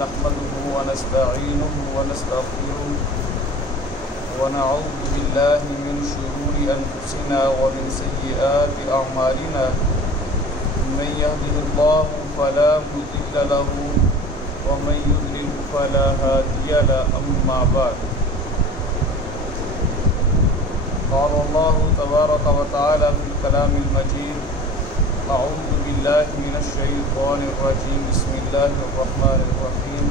نحمده ونستعينه ونستغفره ونعوذ بالله من شرور أنفسنا ومن سيئات أعمالنا من يهده الله فلا مضل له ومن يضلل فلا هادي له أما بعد قال الله تبارك وتعالى في الكلام المجيد أعوذ بالله من الشيطان الرجيم بسم الله الرحمن الرحيم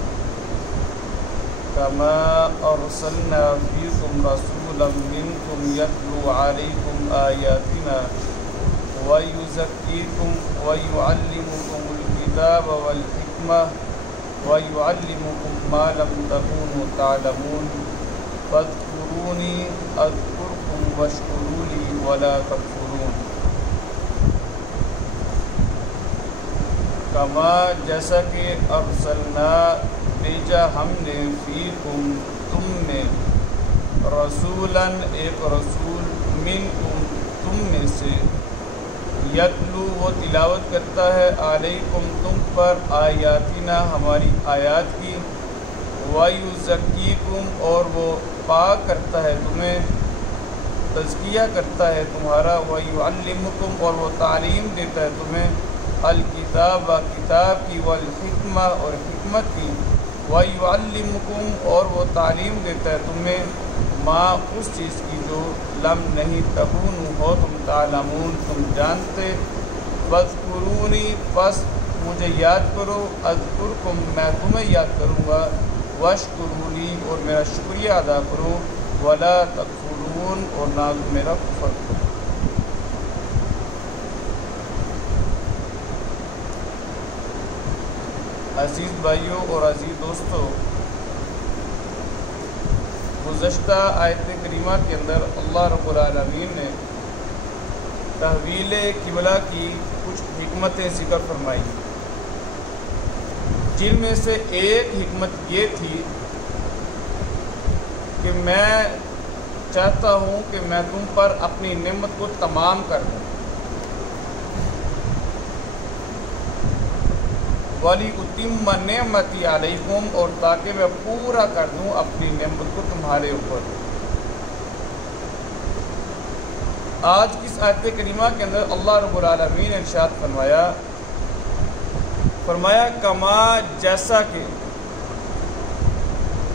كما أرسلنا فيكم رسولا منكم يتلو عليكم آياتنا ويزكيكم ويعلمكم الكتاب والحكمة ويعلمكم ما لم تكونوا تعلمون فاذكروني أذكركم واشكروا لي ولا تكفرون. کما جیسا کہ ارسلنا بھیجا ہم نے فیکم تم میں رسولاً ایک رسول منکم تم میں سے یتلو وہ تلاوت کرتا ہے علیکم تم پر آیاتنا ہماری آیات کی وَيُزَكِّيكُمْ اور وہ پاک کرتا ہے تمہیں تزکیہ کرتا ہے تمہارا وَيُعَلِّمُكُمْ اور وہ تعلیم دیتا ہے تمہیں الکتاب کتاب کی والحکمہ اور حکمت کی وَيُعَلِّمُكُمْ اور وہ تعلیم دیتا ہے تمہیں ما اس چیز کی جو لم نہیں تکونوا ہو تم تعلمون تم جانتے فاذکرونی پس مجھے یاد کرو اذکرکم میں تمہیں یاد کروں گا واشکروا لی اور میرا شکریہ ادا کرو ولا تکفرون اور نہ میرا کفر کرو. عزیز بھائیوں اور عزیز دوستو، گزشتہ آیت کریمہ کے اندر اللہ رب العالمین نے تحویل قبلہ کی کچھ حکمتیں ذکر فرمائی، جن میں سے ایک حکمت یہ تھی کہ میں چاہتا ہوں کہ میں تم پر اپنی نعمت کو تمام کر دوں وَلِأُتِمَّ نِعْمَتِي عَلَيْكُمْ اور تاکہ میں پورا کر دوں اپنی نعمت کو تمہارے اوپر. آج کس آیت کریمہ کے اندر اللہ رب العالمین نے ارشاد فرمایا کما جیسا کہ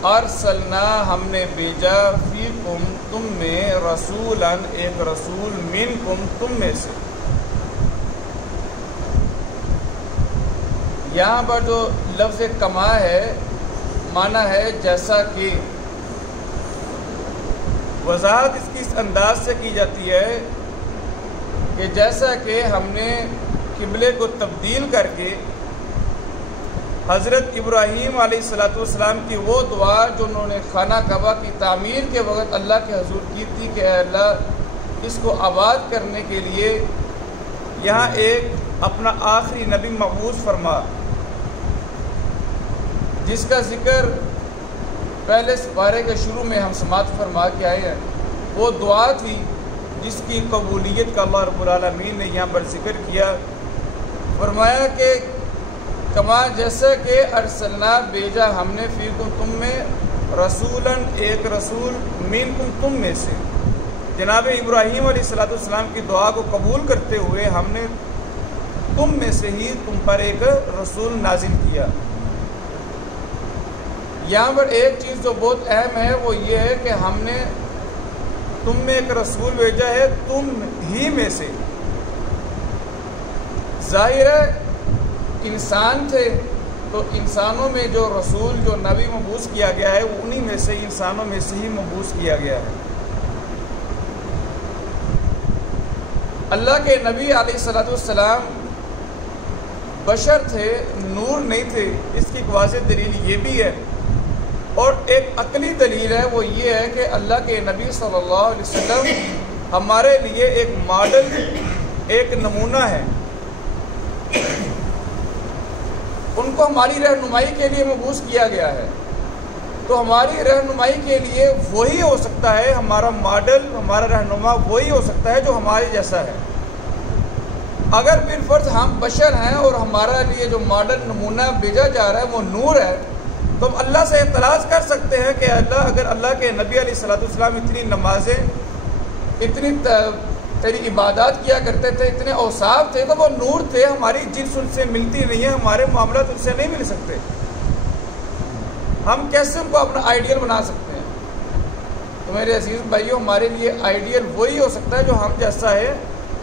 ارسلنا ہم نے بھیجا فیکم تم میں رسولاً ایک رسول منکم تم میں سے. یہاں پر جو لفظ کما ہے معنی ہے جیسا کہ. وضاحت اس کی اس انداز سے کی جاتی ہے کہ جیسا کہ ہم نے قبلے کو تبدیل کر کے حضرت ابراہیم علیہ السلام کی وہ دعا جو انہوں نے خانہ کعبہ کی تعمیر کے وقت اللہ کے حضور کی تھی کہ اے اللہ اس کو آباد کرنے کے لیے یہاں ایک اپنا آخری نبی مبعوث فرما، جس کا ذکر پہلے سپارے کے شروع میں ہم سماعت فرما کے آئے ہیں. وہ دعا تھی جس کی قبولیت کا اللہ رب العالمین نے یہاں پر ذکر کیا. فرمایا کہ کما جیسا کہ ارسلنا بھیجا ہم نے فیکم تم میں رسولاً ایک رسول منکم تم میں سے. جناب ابراہیم علیہ السلام کی دعا کو قبول کرتے ہوئے ہم نے تم میں سے ہی تم پر ایک رسول نازل کیا. یہاں پر ایک چیز جو بہت اہم ہے وہ یہ ہے کہ ہم نے تم میں ایک رسول بھیجا ہے تم ہی میں سے. ظاہر ہے انسان تھے تو انسانوں میں جو رسول جو نبی مبعوث کیا گیا ہے وہ انہی میں سے انسانوں میں سے ہی مبعوث کیا گیا ہے. اللہ کے نبی علیہ السلام بشر تھے، نور نہیں تھے. اس کی ایک واضح دلیل یہ بھی ہے اور ایک عقلی دلیل ہے وہ یہ ہے کہ اللہ کے نبی صلی اللہ علیہ وسلم ہمارے لیے ایک ماڈل ایک نمونہ ہے. ان کو ہماری رہنمائی کے لیے مبعوث کیا گیا ہے تو ہماری رہنمائی کے لیے وہی ہو سکتا ہے، ہمارا ماڈل ہمارا رہنما وہی ہو سکتا ہے جو ہمارے جیسا ہے. اگر بالفرض ہم بشر ہیں اور ہمارا لیے جو ماڈل نمونہ بھیجا جا رہا ہے وہ نور ہے تم اللہ سے اعتراض کر سکتے ہیں کہ اگر اللہ کے نبی علیہ الصلوۃ والسلام اتنی نمازیں، اتنی تیری عبادات کیا کرتے تھے، اتنے اوصاف تھے، تو وہ نور تھے، ہماری جنس ان سے ملتی نہیں ہے، ہمارے معاملات ان سے نہیں مل سکتے، ہم کیسے ان کو اپنا آئیڈیل بنا سکتے ہیں؟ تو میرے عزیز بھائیو، ہمارے لیے آئیڈیل وہی ہو سکتا ہے جو ہم جیسا ہے،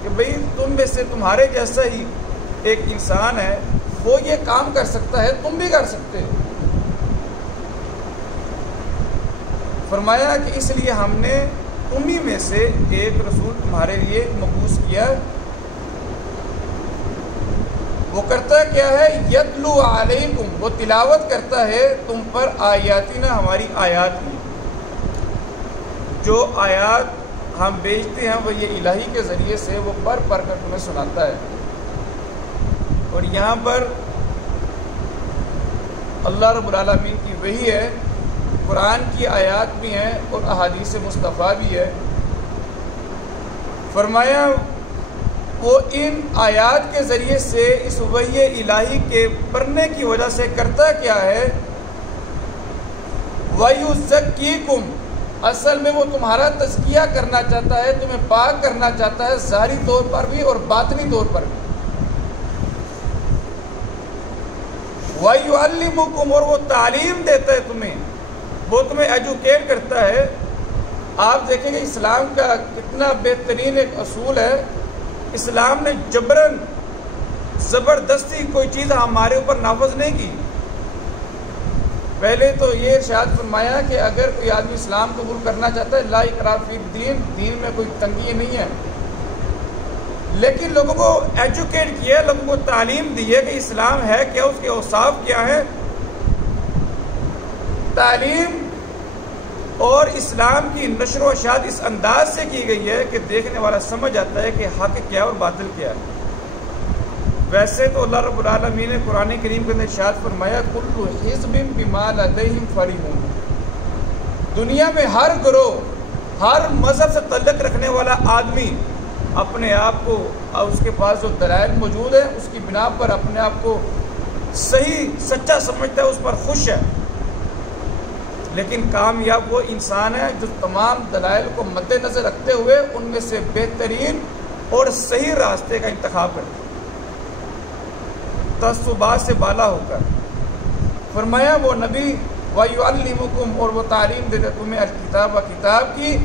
کہ بھئی تم میں سے تمہارے جیسا ہی ایک انسان ہے، وہ یہ کام کر سکتا ہے، تم بھی کر سکتے ہو۔ فرمایا کہ اس لیے ہم نے تمہیں میں سے ایک رسول تمہارے لیے مبعوث کیا، وہ کرتا کیا ہے؟ یتلو علیکم، وہ تلاوت کرتا ہے تم پر آیاتنا، ہماری آیات کی، جو آیات ہم بیچتے ہیں وہ یہ الہی کے ذریعے سے وہ پڑھ کر تمہیں سناتا ہے۔ اور یہاں پر اللہ رب العالمین کی وحی ہے، قرآن کی آیات بھی ہیں اور احادیث مصطفیٰ بھی ہے۔ فرمایا وہ ان آیات کے ذریعے سے اس وحی الہی کے پڑھنے کی وجہ سے کرتا کیا ہے؟ وَيُزَكِّيكُمْ، اصل میں وہ تمہارا تزکیہ کرنا چاہتا ہے، تمہیں پاک کرنا چاہتا ہے، ظاہری طور پر بھی اور باطنی طور پر بھی۔ وَيُعَلِّمُكُمْ، اور وہ تعلیم دیتا ہے تمہیں، وہ تمہیں ایجوکیٹ کرتا ہے۔ آپ دیکھیں گے اسلام کا کتنا بہترین ایک اصول ہے، اسلام نے جبراً زبردستی کوئی چیز ہمارے اوپر نافذ نہیں کی۔ پہلے تو یہ ارشاد فرمایا کہ اگر کوئی آدمی اسلام قبول کرنا چاہتا ہے، لا اکراہ فی الدین، دین میں کوئی تنگی نہیں ہے، لیکن لوگوں کو ایجوکیٹ کیا، لوگوں کو تعلیم دی ہے کہ اسلام ہے کیا، اس کے اوصاف کیا ہیں۔ تعلیم اور اسلام کی نشر و اشاعت اس انداز سے کی گئی ہے کہ دیکھنے والا سمجھ آتا ہے کہ حق کیا اور باطل کیا ہے۔ ویسے تو اللہ رب العالمین نے قرآن کریم کے اندر ارشاد فرمایا کل حزب بما لدیہم فرحون، دنیا میں ہر گروہ، ہر مذہب سے تعلق رکھنے والا آدمی اپنے آپ کو، اس کے پاس جو دلائل موجود ہیں اس کی بنا پر اپنے آپ کو صحیح سچا سمجھتا ہے، اس پر خوش ہے۔ لیکن کامیاب وہ انسان ہے جو تمام دلائل کو مد نظر رکھتے ہوئے ان میں سے بہترین اور صحیح راستے کا انتخاب کرتا ہے، تعصبات سے بالا ہو کر۔ فرمایا وہ نبی وَيُعَلِّمُكُمْ، اور وہ تعلیم دیتا تمہیں الکتاب و کتاب کی،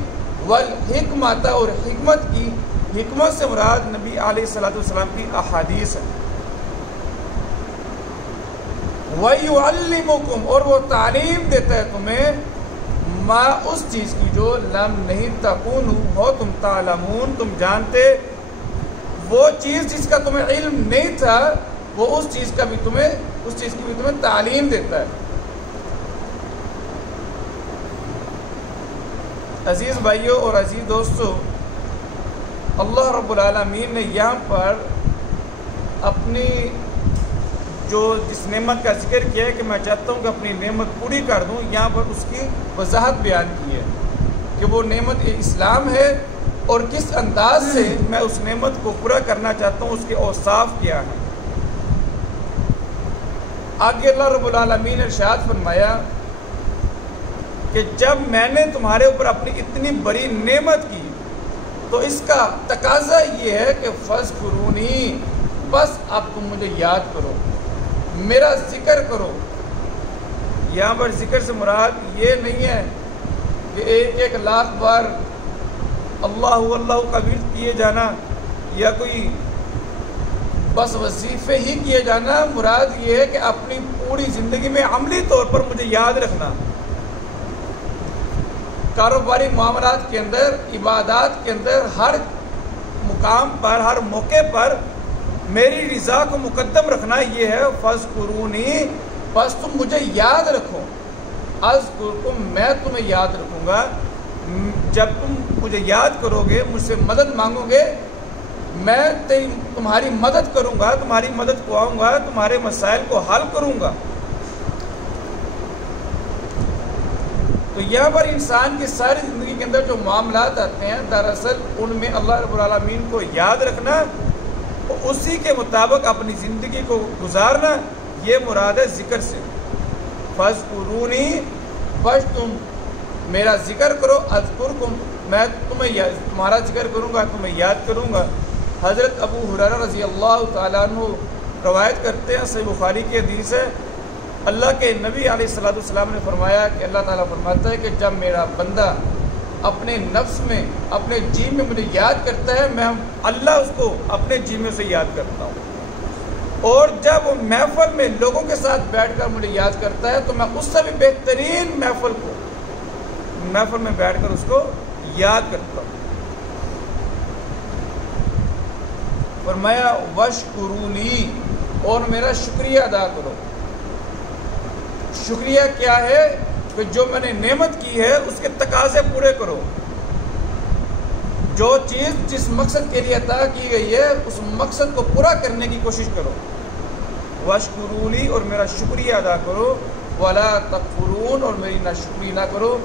والحکمت، اور حکمت کی۔ حکمت سے مراد نبی علیہ الصلوۃ والسلام کی احادیث ہے۔ وَيُعَلِّمُكُمْ، اور وہ تعلیم دیتا ہے تمہیں ما، اس چیز کی جو لم نہیں تکونوا، ہو تم تعلمون، تم جانتے، وہ چیز جس کا تمہیں علم نہیں تھا، وہ اس چیز کی بھی تمہیں تعلیم دیتا ہے۔ عزیز بھائیوں اور عزیز دوستو، اللہ رب العالمین نے یہاں پر اپنی جس نعمت کا ذکر کیا ہے کہ میں چاہتا ہوں کہ اپنی نعمت پوری کر دوں، یہاں پر اس کی وضاحت بیان کی ہے کہ وہ نعمت اسلام ہے اور کس انداز سے میں اس نعمت کو پورا کرنا چاہتا ہوں، اس کے اوصاف کیا ہیں۔ آگے اللہ رب العالمین نے ارشاد فرمایا کہ جب میں نے تمہارے اوپر اپنی اتنی بڑی نعمت کی تو اس کا تقاضا یہ ہے کہ فاذکرونی، بس اب تم مجھے یاد کرو، میرا ذکر کرو۔ یہاں پر ذکر سے مراد یہ نہیں ہے کہ ایک لاکھ بار اللہ اللہ قبیل کیے جانا یا کوئی بس وظیفے ہی کیے جانا، مراد یہ ہے کہ اپنی پوری زندگی میں عملی طور پر مجھے یاد رکھنا، کاروباری معاملات کے اندر، عبادات کے اندر، ہر مقام پر، ہر موقع پر میری رضا کو مقدم رکھنا، یہ ہے فاذکرونی، بس تم مجھے یاد رکھو، اذکرکم، میں تمہیں یاد رکھوں گا۔ جب تم مجھے یاد کرو گے، مجھ سے مدد مانگو گے، میں تمہاری مدد کروں گا، تمہاری مدد کو آؤں گا، تمہارے مسائل کو حل کروں گا۔ تو یہاں پر انسان کی ساری زندگی کے اندر جو معاملات آتے ہیں، دراصل ان میں اللہ رب العالمین کو یاد رکھنا، اسی کے مطابق اپنی زندگی کو گزارنا، یہ مراد ہے ذکر سے۔ فَاذْكُرُونِی، بس تم میرا ذکر کرو، اذکرکم، میں تمہارا ذکر کروں گا، تمہیں یاد کروں گا۔ حضرت ابو ہریرہ رضی اللہ تعالیٰ عنہ روایت کرتے ہیں، صحیح بخاری کی حدیث ہے، اللہ کے نبی علیہ الصلوۃ والسلام نے فرمایا کہ اللہ تعالیٰ فرماتا ہے کہ جب میرا بندہ اپنے نفس میں، اپنے جی میں مجھے یاد کرتا ہے، میں اللہ اس کو اپنے جی میں سے یاد کرتا ہوں، اور جب وہ محفل میں لوگوں کے ساتھ بیٹھ کر مجھے یاد کرتا ہے تو میں اس سے بھی بہترین محفل میں بیٹھ کر اس کو یاد کرتا ہوں۔ فرمایا وَاشْكُرُوا اور میرا شکریہ ادا کرو۔ شکریہ کیا ہے؟ کہ جو میں نے نعمت کی ہے اس کے تقاضے پورے کرو، جو چیز جس مقصد کے لیے عطا کی گئی ہے اس مقصد کو پورا کرنے کی کوشش کرو۔ وَاشْكُرُوا اور میرا شکریہ ادا کرو، وَلَا تَكْفُرُونَ اور میری ناشکری نہ کرو۔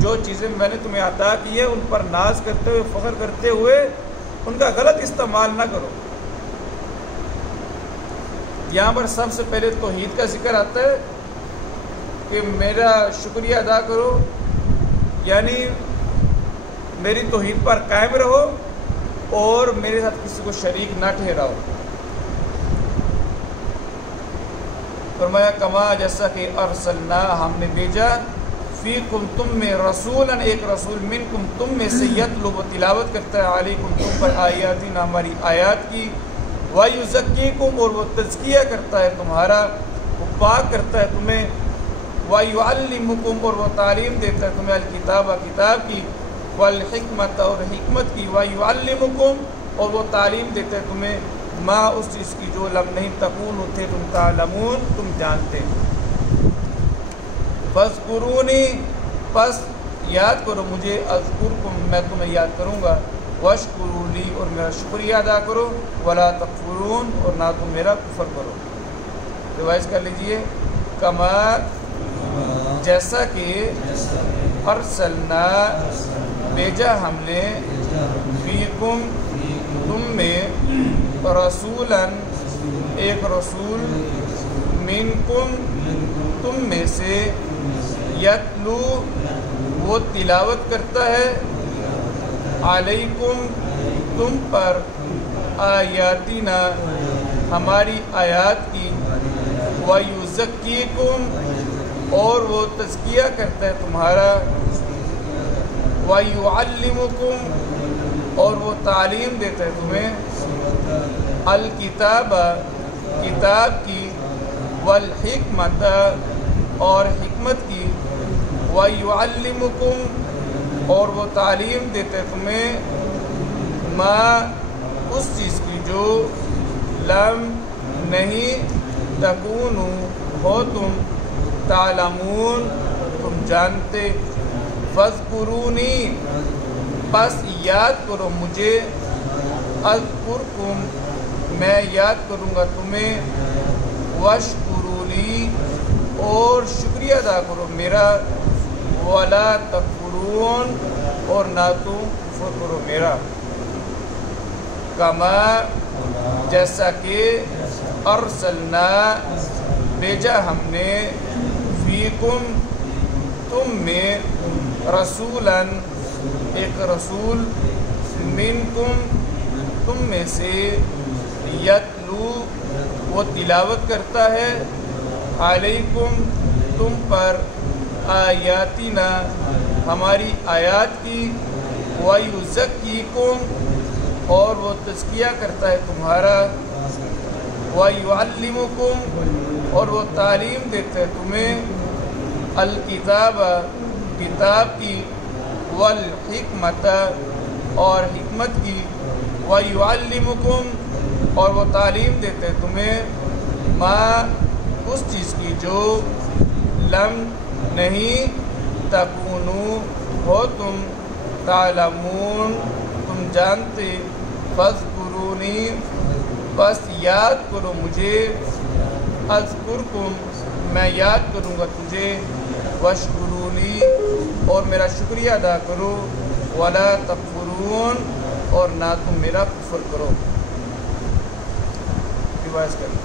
جو چیزیں میں نے تمہیں عطا کی ہے ان پر ناز کرتے ہوئے، فخر کرتے ہوئے ان کا غلط استعمال نہ کرو۔ یہاں پر سب سے پہلے توحید کا ذکر آتا ہے کہ میرا شکریہ ادا کرو، یعنی میری توحید پر قائم رہو اور میرے ساتھ کسی کو شریک نہ ٹھہراؤ۔ فرمایا کما جیسا کہ ارسلنا ہم نے بھیجا، فیکم تم میں رسولاً ایک رسول، منکم تم میں سے، یتلو وہ تلاوت کرتا ہے، علیکم تم پر آیاتنا ہماری آیات کی، وَيُزَكِّيكُمْ اور وہ تزکیہ کرتا ہے تمہارا، وہ پاک کرتا ہے تمہیں، وَيُعَلِّمُكُمْ اور وہ تعلیم دیتا ہے تمہیں، الکتاب کتاب کی، والحکمت اور حکمت کی، وَيُعَلِّمُكُمْ اور وہ تعلیم دیتا ہے تمہیں، ما اس چیز کی جو لم نہیں تکون تھے تم تعلمون تم جانتے۔ فَاذْكُرُونِی پس یاد کرو مجھے، اذکرکم میں تمہیں یاد کروں گا، وَاشْكُرُوا لی اور میرا شکریہ ادا کرو، وَلَا تَکْفُرُونَ اور نہ تم میرا کفر کرو۔ ریوائز کر لیجئے، کما جیسا کہ ارسلنا بھیجا ہم نے، فیکم تم میں، رسولاً ایک رسول، منکم تم میں سے، یتلو وہ تلاوت کرتا ہے، علیکم تم پر، آیاتنا ہماری آیات کی، وَيُزَكِّيكُمْ اور وہ تزکیہ کرتا ہے تمہارا، وَيُعَلِّمُكُمْ اور وہ تعلیم دیتا ہے تمہیں، الکتاب کتاب کی، والحکمت اور حکمت کی، وَيُعَلِّمُكُمْ اور وہ تعلیم دیتے تمہیں، ما اس چیز کی جو لم نہیں تکونو ہو تم، تعلمون تم جانتے، فَاذْكُرُونِی پس یاد کرو مجھے، اذکرکم میں یاد کروں گا تمہیں، وَاشْكُرُوا لی اور شکریہ ادا کرو میرا، وَلَا تَکْفُرُونَ اور نہ تم کفر کرو میرا۔ کما جیسا کہ ارسلنا بھیجا ہم نے، فیکم تم میں، رسولاً ایک رسول، منکم تم میں سے، یتلو وہ تلاوت کرتا ہے، علیکم تم پر، آیاتنا ہماری آیات کی، وَيُزَكِّيكُمْ اور وہ تزکیہ کرتا ہے تمہارا، وَيُعَلِّمُكُمْ اور وہ تعلیم دیتا ہے تمہیں، الکتاب کتاب کی، والحکمت اور حکمت کی، وَيُعَلِّمُكُمْ اور وہ تعلیم دیتے ہیں تمہیں، ما اس چیز کی جو لم نہیں تکونو ہو تم، تعلمون تم جانتے، فَاذْكُرُونِی بس یاد کرو مجھے، اذکرکم میں یاد کروں گا تجھے، وَاشْكُرُوا لی اور میرا شکریہ ادا کرو، وَلَا تَکْفُرُونَ اور نہ تم میرا کفر کرو۔ ریوائز کریں۔